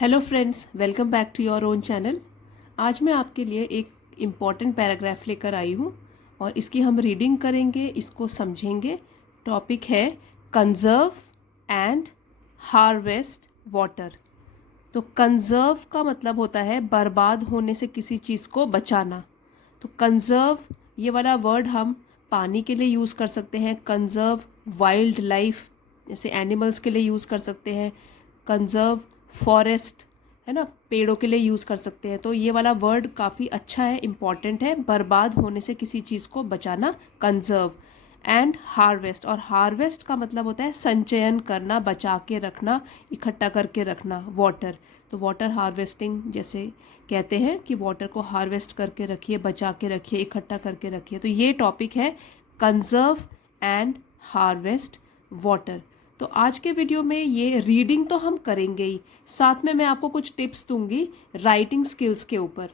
Hello friends, welcome back to your own channel. आज मैं आपके लिए एक इम्पॉर्टेंट पैराग्राफ लेकर आई हूँ और इसकी हम रीडिंग करेंगे, इसको समझेंगे। टॉपिक है कंजर्व एंड हार्वेस्ट वाटर। तो कंजर्व का मतलब होता है बर्बाद होने से किसी चीज़ को बचाना। तो कंजर्व ये वाला वर्ड हम पानी के लिए यूज़ कर सकते हैं। कंजर्व वाइल्ड लाइफ जैसे एनिमल्स के लिए यूज़ कर सकते हैं। कंजर्व फॉरेस्ट है ना, पेड़ों के लिए यूज़ कर सकते हैं। तो ये वाला वर्ड काफ़ी अच्छा है, इम्पॉर्टेंट है। बर्बाद होने से किसी चीज़ को बचाना, कंजर्व। एंड हार्वेस्ट, और हार्वेस्ट का मतलब होता है संचयन करना, बचा के रखना, इकट्ठा करके रखना, वाटर। तो वाटर हार्वेस्टिंग जैसे कहते हैं कि वाटर को हार्वेस्ट करके रखिए, बचा के रखिए, इकट्ठा करके रखिए। तो ये टॉपिक है कंजर्व एंड हार्वेस्ट वाटर। तो आज के वीडियो में ये रीडिंग तो हम करेंगे ही, साथ में मैं आपको कुछ टिप्स दूंगी राइटिंग स्किल्स के ऊपर।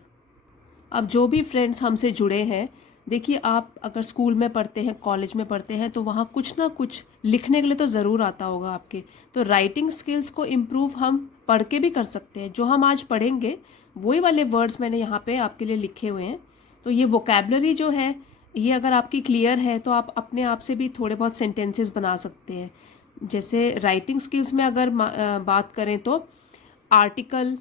अब जो भी फ्रेंड्स हमसे जुड़े हैं, देखिए आप अगर स्कूल में पढ़ते हैं, कॉलेज में पढ़ते हैं, तो वहाँ कुछ ना कुछ लिखने के लिए तो ज़रूर आता होगा आपके। तो राइटिंग स्किल्स को इम्प्रूव हम पढ़ के भी कर सकते हैं। जो हम आज पढ़ेंगे वही वाले वर्ड्स मैंने यहाँ पे आपके लिए लिखे हुए हैं। तो ये वोकेबलरी जो है, ये अगर आपकी क्लियर है तो आप अपने आप से भी थोड़े बहुत सेंटेंसेस बना सकते हैं। जैसे राइटिंग स्किल्स में अगर बात करें तो article,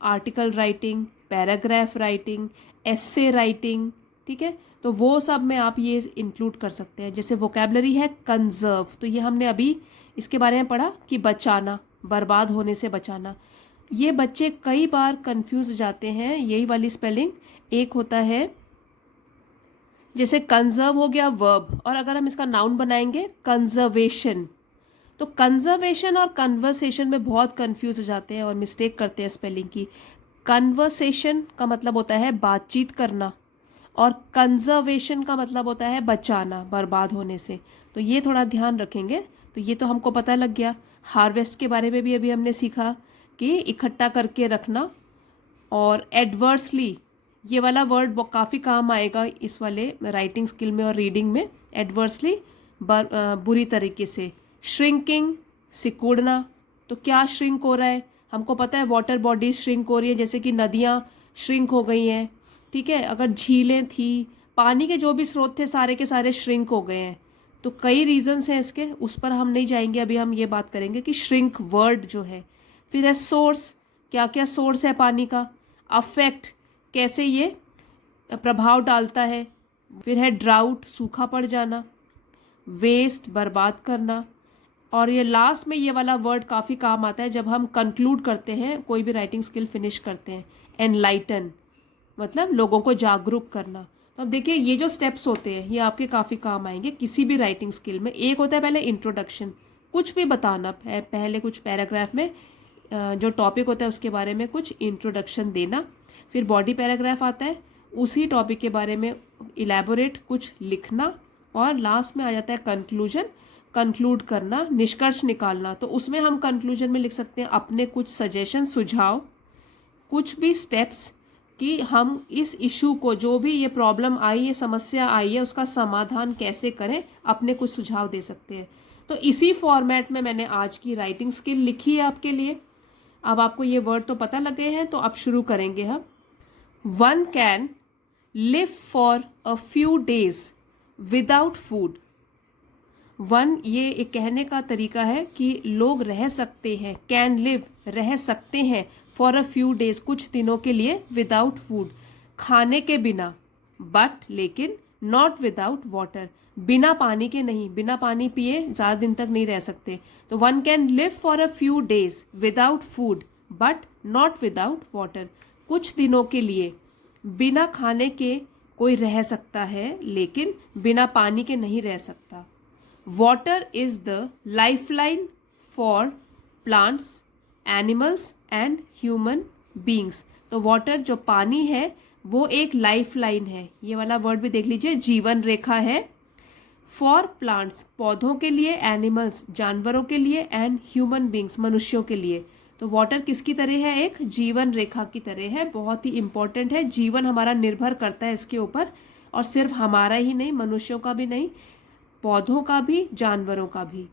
article writing, paragraph writing, essay writing, ठीक है। तो वो सब में आप ये इंक्लूड कर सकते हैं। जैसे वोकेबलरी है कंजर्व, तो ये हमने अभी इसके बारे में पढ़ा कि बचाना, बर्बाद होने से बचाना। ये बच्चे कई बार कंफ्यूज हो जाते हैं, यही वाली स्पेलिंग। एक होता है जैसे कंजर्व हो गया वर्ब, और अगर हम इसका नाउन बनाएंगे कंजर्वेशन। तो कंजर्वेशन और कन्वर्सेशन में बहुत कंफ्यूज हो जाते हैं और मिस्टेक करते हैं स्पेलिंग की। कन्वर्सेशन का मतलब होता है बातचीत करना, और कंजर्वेशन का मतलब होता है बचाना, बर्बाद होने से। तो ये थोड़ा ध्यान रखेंगे। तो ये तो हमको पता लग गया। हार्वेस्ट के बारे में भी अभी हमने सीखा कि इकट्ठा करके रखना। और एडवर्सली, ये वाला वर्ड काफ़ी काम आएगा इस वाले राइटिंग स्किल में और रीडिंग में। एडवर्सली बुरी तरीके से। श्रिंकिंग, सिकुड़ना। तो क्या श्रिंक हो रहा है? हमको पता है वाटर बॉडी श्रिंक हो रही है, जैसे कि नदियाँ श्रिंक हो गई हैं, ठीक है। अगर झीलें थी, पानी के जो भी स्रोत थे, सारे के सारे श्रिंक हो गए हैं। तो कई रीजंस हैं इसके, उस पर हम नहीं जाएंगे। अभी हम ये बात करेंगे कि श्रिंक वर्ड जो है। फिर है सोर्स, क्या क्या सोर्स है पानी का। अफेक्ट, कैसे ये प्रभाव डालता है। फिर है ड्राउट, सूखा पड़ जाना। वेस्ट, बर्बाद करना। और ये लास्ट में ये वाला वर्ड काफ़ी काम आता है जब हम कंक्लूड करते हैं, कोई भी राइटिंग स्किल फिनिश करते हैं। एनलाइटन, मतलब लोगों को जागरूक करना। तो अब देखिए, ये जो स्टेप्स होते हैं ये आपके काफ़ी काम आएंगे किसी भी राइटिंग स्किल में। एक होता है पहले इंट्रोडक्शन, कुछ भी बताना पहले कुछ पैराग्राफ में जो टॉपिक होता है उसके बारे में कुछ इंट्रोडक्शन देना। फिर बॉडी पैराग्राफ आता है, उसी टॉपिक के बारे में इलेबोरेट कुछ लिखना। और लास्ट में आ जाता है कंक्लूजन, कंक्लूड करना, निष्कर्ष निकालना। तो उसमें हम कंक्लूजन में लिख सकते हैं अपने कुछ सजेशन, सुझाव, कुछ भी स्टेप्स कि हम इस इशू को, जो भी ये प्रॉब्लम आई, ये समस्या आई है, उसका समाधान कैसे करें, अपने कुछ सुझाव दे सकते हैं। तो इसी फॉर्मेट में मैंने आज की राइटिंग स्किल लिखी है आपके लिए। अब आपको ये वर्ड तो पता लगे हैं, तो अब शुरू करेंगे हम। One can live for a few days without food. One, ये एक कहने का तरीका है कि लोग रह सकते हैं, कैन लिव, रह सकते हैं, फॉर अ फ्यू डेज, कुछ दिनों के लिए, विदाउट फूड, खाने के बिना, बट लेकिन, नॉट विदाउट वाटर, बिना पानी के नहीं, बिना पानी पिए ज़्यादा दिन तक नहीं रह सकते। तो one can live for a few days without food but not without water, कुछ दिनों के लिए बिना खाने के कोई रह सकता है, लेकिन बिना पानी के नहीं रह सकता। Water is the lifeline for plants, animals and human beings. तो वाटर जो पानी है वो एक लाइफलाइन है। ये वाला वर्ड भी देख लीजिए, जीवन रेखा है। फॉर प्लांट्स, पौधों के लिए, एनिमल्स, जानवरों के लिए, एंड ह्यूमन बींग्स, मनुष्यों के लिए। तो वाटर किसकी तरह है? एक जीवन रेखा की तरह है, बहुत ही इंपॉर्टेंट है। जीवन हमारा निर्भर करता है इसके ऊपर, और सिर्फ हमारा ही नहीं, मनुष्यों का भी नहीं, पौधों का भी, जानवरों का भी।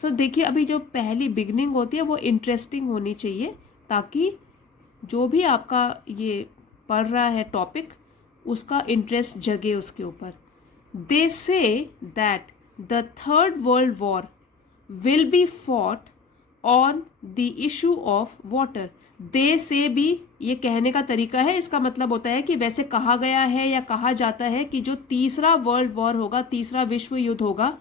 सो देखिए, अभी जो पहली बिगनिंग होती है वो इंटरेस्टिंग होनी चाहिए, ताकि जो भी आपका ये पढ़ रहा है टॉपिक, उसका इंटरेस्ट जगे उसके ऊपर। They say that the third world war will be fought on the issue of water. They say भी ये कहने का तरीका है, इसका मतलब होता है कि वैसे कहा गया है या कहा जाता है कि जो तीसरा वर्ल्ड वॉर होगा, तीसरा विश्व युद्ध होगा,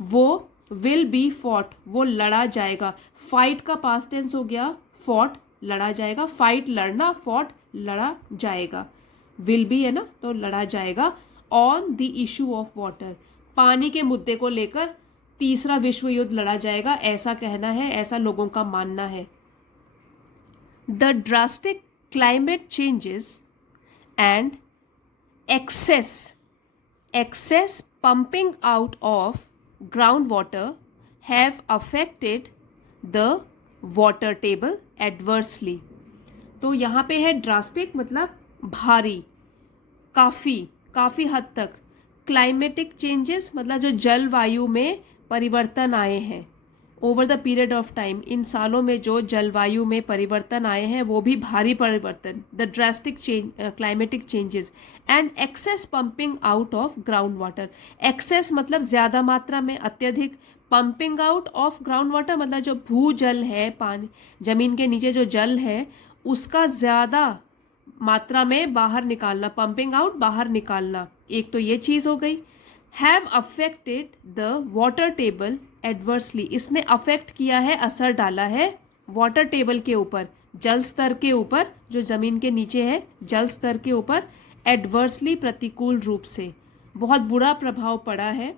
वो विल बी फॉट, वो लड़ा जाएगा। फाइट का पास्ट टेंस हो गया फॉट, लड़ा जाएगा। फाइट लड़ना, फॉट लड़ा जाएगा। विल बी है ना, तो लड़ा जाएगा। On the issue of water, पानी के मुद्दे को लेकर तीसरा विश्व युद्ध लड़ा जाएगा, ऐसा कहना है, ऐसा लोगों का मानना है। The drastic climate changes and excess pumping out of groundwater have affected the water table adversely। तो यहाँ पे है ड्रास्टिक मतलब भारी, काफ़ी हद तक। क्लाइमेटिक चेंजेस मतलब जो जलवायु में परिवर्तन आए हैं over the period of time, इन सालों में जो जलवायु में परिवर्तन आए हैं वो भी भारी परिवर्तन। The drastic climatic changes and excess pumping out of ground water. Excess मतलब ज़्यादा मात्रा में, अत्यधिक। Pumping out of ground water मतलब जो भूजल है, पानी जमीन के नीचे जो जल है उसका ज़्यादा मात्रा में बाहर निकालना। पंपिंग आउट, बाहर निकालना, एक तो ये चीज़ हो गई। Have affected the water table adversely, इसने अफेक्ट किया है, असर डाला है वाटर टेबल के ऊपर, जल स्तर के ऊपर, जो ज़मीन के नीचे है जल स्तर के ऊपर। एडवर्सली प्रतिकूल रूप से, बहुत बुरा प्रभाव पड़ा है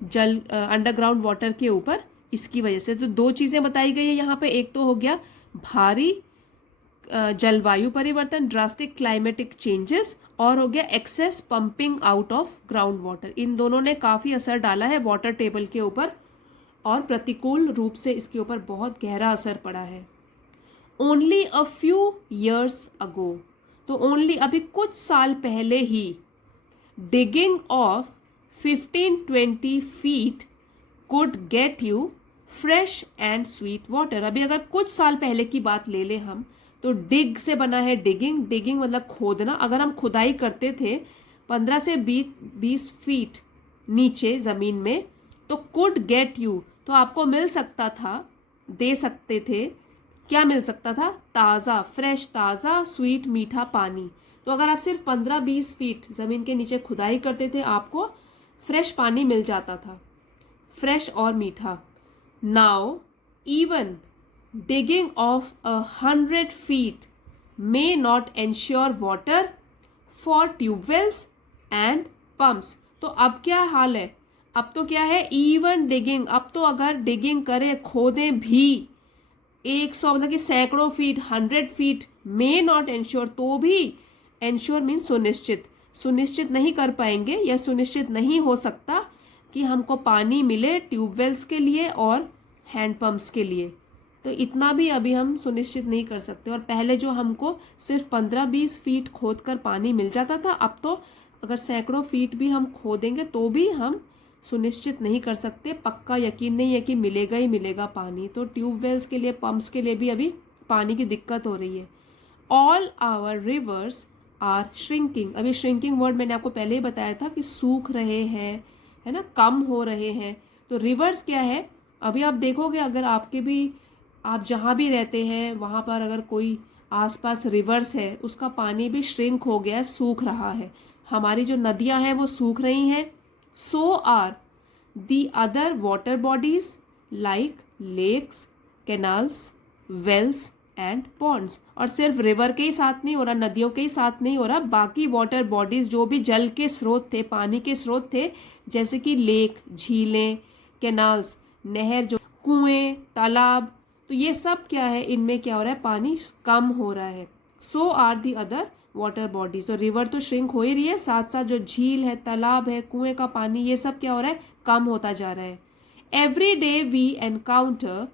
जल अंडरग्राउंड वाटर के ऊपर इसकी वजह से। तो दो चीज़ें बताई गई है यहाँ पे, एक तो हो गया भारी जलवायु परिवर्तन, ड्रास्टिक क्लाइमेटिक चेंजेस, और हो गया excess pumping out of ground water. इन दोनों ने काफ़ी असर डाला है वाटर टेबल के ऊपर और प्रतिकूल रूप से इसके ऊपर बहुत गहरा असर पड़ा है। Only a few years ago, तो ओनली अभी कुछ साल पहले ही, digging of 15-20 feet could get you fresh and sweet water. अभी अगर कुछ साल पहले की बात ले लें हम, तो डिग से बना है डिगिंग मतलब खोदना। अगर हम खुदाई करते थे 15 से 20 फीट नीचे ज़मीन में, तो कुड गेट यू, तो आपको मिल सकता था, दे सकते थे, क्या मिल सकता था? ताज़ा, फ्रेश, ताज़ा, स्वीट, मीठा पानी। तो अगर आप सिर्फ 15-20 फीट ज़मीन के नीचे खुदाई करते थे, आपको फ्रेश पानी मिल जाता था, फ्रेश और मीठा। Now even digging of 100 feet may not ensure water for tube wells and pumps। तो अब क्या हाल है? अब तो क्या है? इवन डिगिंग, अब तो अगर डिगिंग करें, खोदें भी 100 मतलब कि सैकड़ों feet, 100 feet, may not ensure, तो भी एंश्योर मीन सुनिश्चित नहीं कर पाएंगे, या सुनिश्चित नहीं हो सकता कि हमको पानी मिले ट्यूबवेल्स के लिए और हैंडपम्प्स के लिए। तो इतना भी अभी हम सुनिश्चित नहीं कर सकते। और पहले जो हमको सिर्फ 15-20 फीट खोद कर पानी मिल जाता था, अब तो अगर सैकड़ों फीट भी हम खोदेंगे तो भी हम सुनिश्चित नहीं कर सकते, पक्का यकीन नहीं है कि मिलेगा ही मिलेगा पानी। तो ट्यूबवेल्स के लिए, पंप्स के लिए भी अभी पानी की दिक्कत हो रही है। All our rivers are shrinking. अभी श्रिंकिंग वर्ड मैंने आपको पहले ही बताया था कि सूख रहे हैं, है ना, कम हो रहे हैं। तो रिवर्स क्या है? अभी आप देखोगे, अगर आपके भी, आप जहाँ भी रहते हैं वहाँ पर अगर कोई आसपास रिवर्स है, उसका पानी भी श्रिंक हो गया है, सूख रहा है। हमारी जो नदियाँ हैं वो सूख रही हैं। So are the other water bodies like lakes, canals, wells and ponds. और सिर्फ रिवर के ही साथ नहीं हो रहा, नदियों के ही साथ नहीं हो रहा, बाकी वाटर बॉडीज जो भी जल के स्रोत थे, पानी के स्रोत थे, जैसे कि लेक, झीलें, कैनाल्स, नहर, जो कुएं, तालाब, तो ये सब क्या है? इनमें क्या हो रहा है? पानी कम हो रहा है। So are the other water bodies. तो रिवर तो श्रिंक हो ही रही है, साथ साथ जो झील है, तालाब है, कुएं का पानी, ये सब क्या हो रहा है? कम होता जा रहा है। Every day we encounter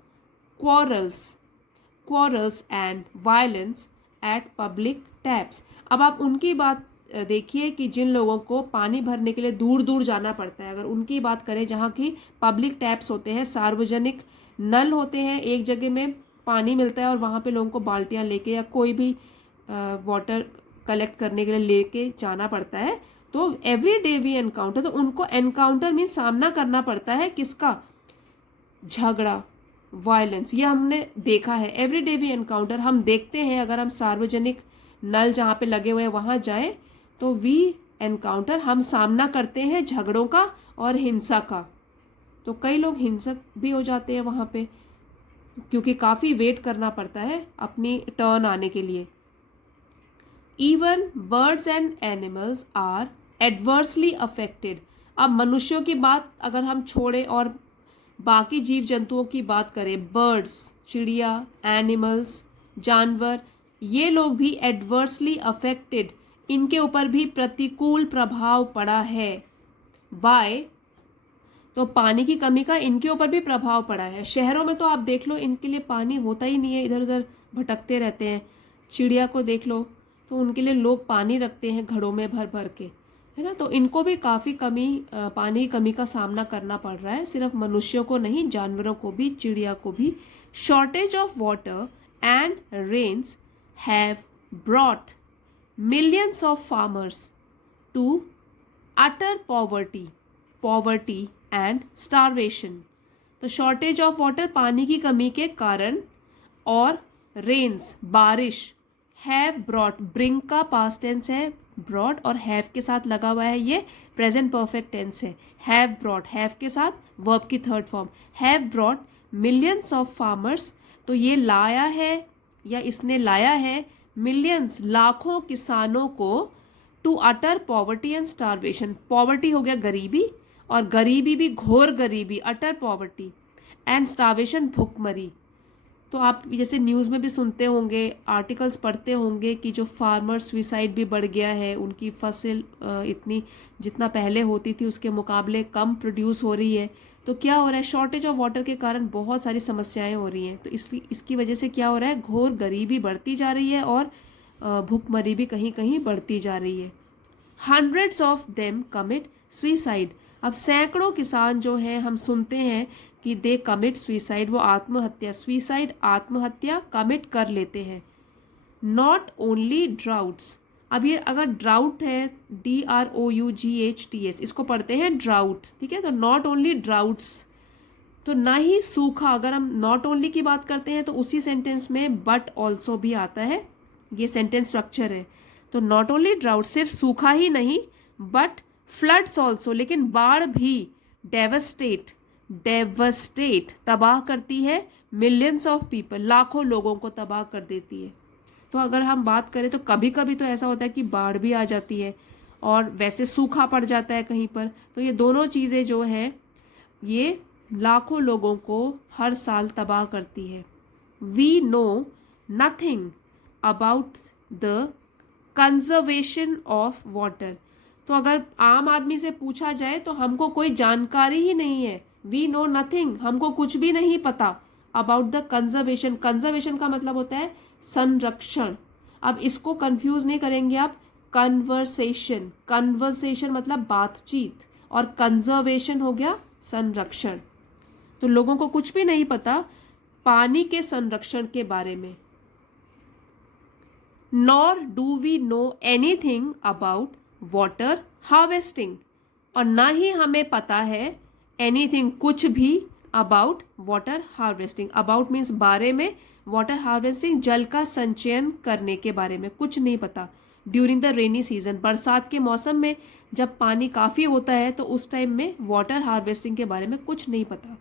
quarrels and violence at public taps. अब आप उनकी बात देखिए कि जिन लोगों को पानी भरने के लिए दूर दूर जाना पड़ता है, अगर उनकी बात करें, जहाँ की पब्लिक टैप्स होते हैं, सार्वजनिक नल होते हैं, एक जगह में पानी मिलता है और वहाँ पे लोगों को बाल्टियाँ लेके या कोई भी वाटर कलेक्ट करने के लिए लेके जाना पड़ता है, तो एवरी डे वी एनकाउंटर, तो उनको एनकाउंटर मीन सामना करना पड़ता है किसका? झगड़ा, वायलेंस। ये हमने देखा है, एवरी डे वी एनकाउंटर। हम देखते हैं, अगर हम सार्वजनिक नल जहाँ पे लगे हुए हैं वहाँ जाए तो वी एनकाउंटर, हम सामना करते हैं झगड़ों का और हिंसा का। तो कई लोग हिंसक भी हो जाते हैं वहाँ पे, क्योंकि काफ़ी वेट करना पड़ता है अपनी टर्न आने के लिए। Even birds and animals are adversely affected. अब मनुष्यों की बात अगर हम छोड़ें और बाकी जीव जंतुओं की बात करें, बर्ड्स, चिड़िया, एनिमल्स, जानवर, ये लोग भी एडवर्सली अफेक्टेड, इनके ऊपर भी प्रतिकूल प्रभाव पड़ा है। बाय, तो पानी की कमी का इनके ऊपर भी प्रभाव पड़ा है। शहरों में तो आप देख लो, इनके लिए पानी होता ही नहीं है, इधर उधर भटकते रहते हैं। चिड़िया को देख लो, तो उनके लिए लोग पानी रखते हैं घड़ों में भर भर के, है ना। तो इनको भी काफ़ी पानी की कमी का सामना करना पड़ रहा है। सिर्फ मनुष्यों को नहीं, जानवरों को भी, चिड़िया को भी। Shortage of water and rains have brought millions of farmers to utter poverty and starvation. तो शॉर्टेज ऑफ वाटर, पानी की कमी के कारण, और रेन्स, बारिश, हैव ब्रॉट, ब्रिंग का पास्ट टेंस है, ब्रॉट और हैव के साथ लगा हुआ है, ये प्रेजेंट परफेक्ट टेंस है। हैव ब्रॉट, हैव के साथ वर्ब की third form, have brought millions of farmers, तो ये लाया है या इसने लाया है मिलियंस, लाखों किसानों को, to utter poverty and starvation. Poverty हो गया गरीबी, और गरीबी भी घोर गरीबी, अटर पॉवर्टी, एंड स्टारवेशन भुखमरी। तो आप जैसे न्यूज़ में भी सुनते होंगे, आर्टिकल्स पढ़ते होंगे कि जो फार्मर सुसाइड भी बढ़ गया है, उनकी फसल इतनी जितना पहले होती थी उसके मुकाबले कम प्रोड्यूस हो रही है। तो क्या हो रहा है? शॉर्टेज ऑफ वाटर के कारण बहुत सारी समस्याएं हो रही हैं। तो इसकी वजह से क्या हो रहा है? घोर गरीबी बढ़ती जा रही है और भूखमरी भी कहीं कहीं बढ़ती जा रही है। Hundreds of them commit suicide. अब सैकड़ों किसान जो हैं, हम सुनते हैं कि दे कमिट सुसाइड, वो आत्महत्या, सुसाइड आत्महत्या कमिट कर लेते हैं। नॉट ओनली ड्राउट्स, अब ये अगर ड्राउट है, DROUGHTS, इसको पढ़ते हैं ड्राउट, ठीक है। तो नॉट ओनली ड्राउट्स, तो ना ही सूखा, अगर हम नॉट ओनली की बात करते हैं तो उसी सेंटेंस में बट ऑल्सो भी आता है, ये सेंटेंस स्ट्रक्चर है। तो नॉट ओनली ड्राउट, सिर्फ सूखा ही नहीं, बट फ्लड्स ऑल्सो, लेकिन बाढ़ भी, डेवस्टेट तबाह करती है, मिलियंस ऑफ पीपल, लाखों लोगों को तबाह कर देती है। तो अगर हम बात करें तो कभी कभी तो ऐसा होता है कि बाढ़ भी आ जाती है और वैसे सूखा पड़ जाता है कहीं पर। तो ये दोनों चीज़ें जो हैं, ये लाखों लोगों को हर साल तबाह करती है। We know nothing about the conservation of water. तो अगर आम आदमी से पूछा जाए तो हमको कोई जानकारी ही नहीं है। वी नो नथिंग, हमको कुछ भी नहीं पता। अबाउट द कंजर्वेशन, कंजर्वेशन का मतलब होता है संरक्षण। अब इसको कंफ्यूज नहीं करेंगे आप, कन्वर्सेशन, कन्वर्सेशन मतलब बातचीत, और कंजर्वेशन हो गया संरक्षण। तो लोगों को कुछ भी नहीं पता पानी के संरक्षण के बारे में। Nor do we know anything about water harvesting, और ना ही हमें पता है एनीथिंग, कुछ भी, about water harvesting. About means बारे में, वाटर हार्वेस्टिंग जल का संचयन करने के बारे में कुछ नहीं पता। ड्यूरिंग द रेनी सीजन, बरसात के मौसम में जब पानी काफ़ी होता है तो उस टाइम में वाटर हार्वेस्टिंग के बारे में कुछ नहीं पता।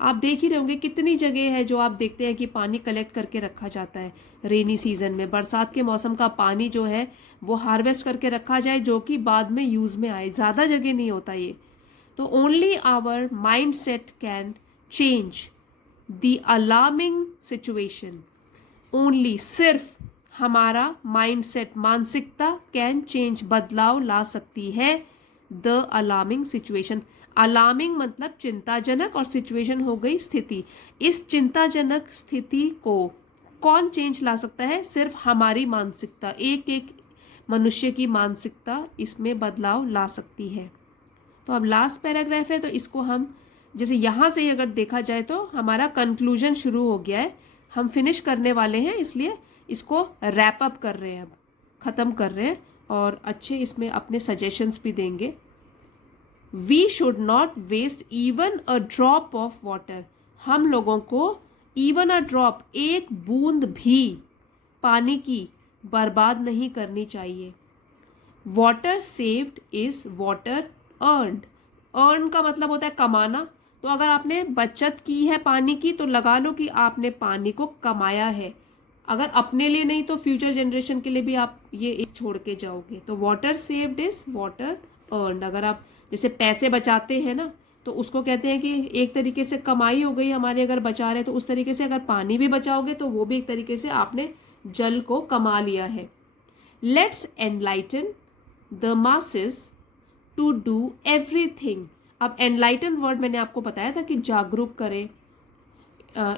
आप देख ही रहे होंगे कितनी जगह है जो आप देखते हैं कि पानी कलेक्ट करके रखा जाता है रेनी सीजन में, बरसात के मौसम का पानी जो है वो हार्वेस्ट करके रखा जाए जो कि बाद में यूज़ में आए। ज़्यादा जगह नहीं होता ये। तो only our mind set can change the alarming situation. Only, सिर्फ हमारा माइंड सेट, मानसिकता, कैन चेंज, बदलाव ला सकती है द अलार्मिंग सिचुएशन। अलार्मिंग मतलब चिंताजनक, और सिचुएशन हो गई स्थिति। इस चिंताजनक स्थिति को कौन चेंज ला सकता है? सिर्फ हमारी मानसिकता। एक एक मनुष्य की मानसिकता इसमें बदलाव ला सकती है। तो अब लास्ट पैराग्राफ है, तो इसको हम जैसे यहाँ से अगर देखा जाए तो हमारा कंक्लूजन शुरू हो गया है, हम फिनिश करने वाले हैं, इसलिए इसको रैप अप कर रहे हैं, अब ख़त्म कर रहे हैं और अच्छे इसमें अपने सजेशंस भी देंगे। We should not waste even a drop of water. हम लोगों को इवन अ ड्रॉप, एक बूंद भी पानी की बर्बाद नहीं करनी चाहिए। Water saved is water earned. Earn का मतलब होता है कमाना। तो अगर आपने बचत की है पानी की तो लगा लो कि आपने पानी को कमाया है। अगर अपने लिए नहीं तो फ्यूचर जनरेशन के लिए भी आप ये इस छोड़ के जाओगे। तो water saved is water earned. अगर आप जैसे पैसे बचाते हैं ना, तो उसको कहते हैं कि एक तरीके से कमाई हो गई हमारे, अगर बचा रहे तो उस तरीके से अगर पानी भी बचाओगे तो वो भी एक तरीके से आपने जल को कमा लिया है। Let's enlighten the masses to do everything. अब एनलाइटन वर्ड मैंने आपको बताया था कि जागरूक करें,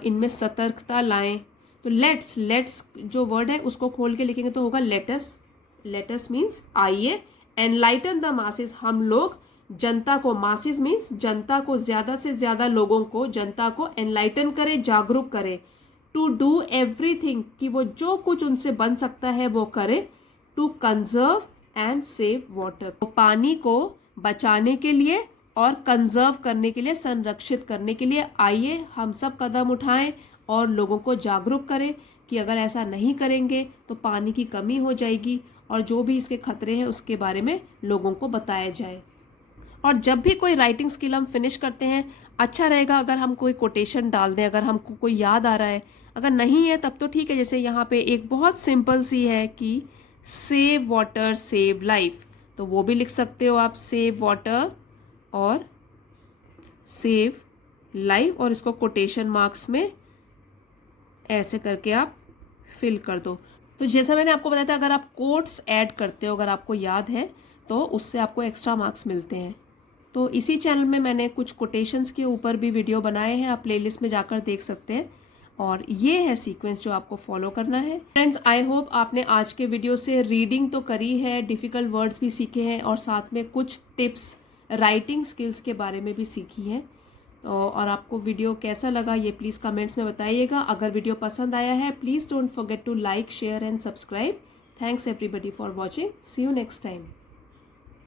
इनमें सतर्कता लाएं। तो लेट्स जो वर्ड है उसको खोल के लिखेंगे तो होगा लेटस। लेटस मीन्स आइए, एनलाइटन द मासेस, हम लोग जनता को, मासेस मीन्स जनता को, ज्यादा से ज्यादा लोगों को, जनता को एनलाइटन करें, जागरूक करें। टू डू एवरीथिंग, कि वो जो कुछ उनसे बन सकता है वो करें। To conserve and save water, तो पानी को बचाने के लिए और कंजर्व करने के लिए, संरक्षित करने के लिए आइए हम सब कदम उठाएं और लोगों को जागरूक करें कि अगर ऐसा नहीं करेंगे तो पानी की कमी हो जाएगी और जो भी इसके खतरे हैं उसके बारे में लोगों को बताया जाए। और जब भी कोई राइटिंग स्किल हम फिनिश करते हैं, अच्छा रहेगा अगर हम कोई कोटेशन डाल दें, अगर हमको कोई याद आ रहा है। अगर नहीं है तब तो ठीक है, जैसे यहाँ पे एक बहुत सिंपल सी है कि सेव वाटर सेव लाइफ, तो वो भी लिख सकते हो आप, सेव वाटर और सेव लाइफ, और इसको कोटेशन मार्क्स में ऐसे करके आप फिल कर दो। तो जैसा मैंने आपको बताया था, अगर आप कोट्स ऐड करते हो, अगर आपको याद है, तो उससे आपको एक्स्ट्रा मार्क्स मिलते हैं। तो इसी चैनल में मैंने कुछ कोटेशंस के ऊपर भी वीडियो बनाए हैं, आप प्लेलिस्ट में जाकर देख सकते हैं। और ये है सीक्वेंस जो आपको फॉलो करना है। फ्रेंड्स, आई होप आपने आज के वीडियो से रीडिंग तो करी है, डिफ़िकल्ट वर्ड्स भी सीखे हैं और साथ में कुछ टिप्स राइटिंग स्किल्स के बारे में भी सीखी है। तो और आपको वीडियो कैसा लगा ये प्लीज़ कमेंट्स में बताइएगा। अगर वीडियो पसंद आया है please don't forget to like, share and subscribe. Thanks everybody for watching. See you next time.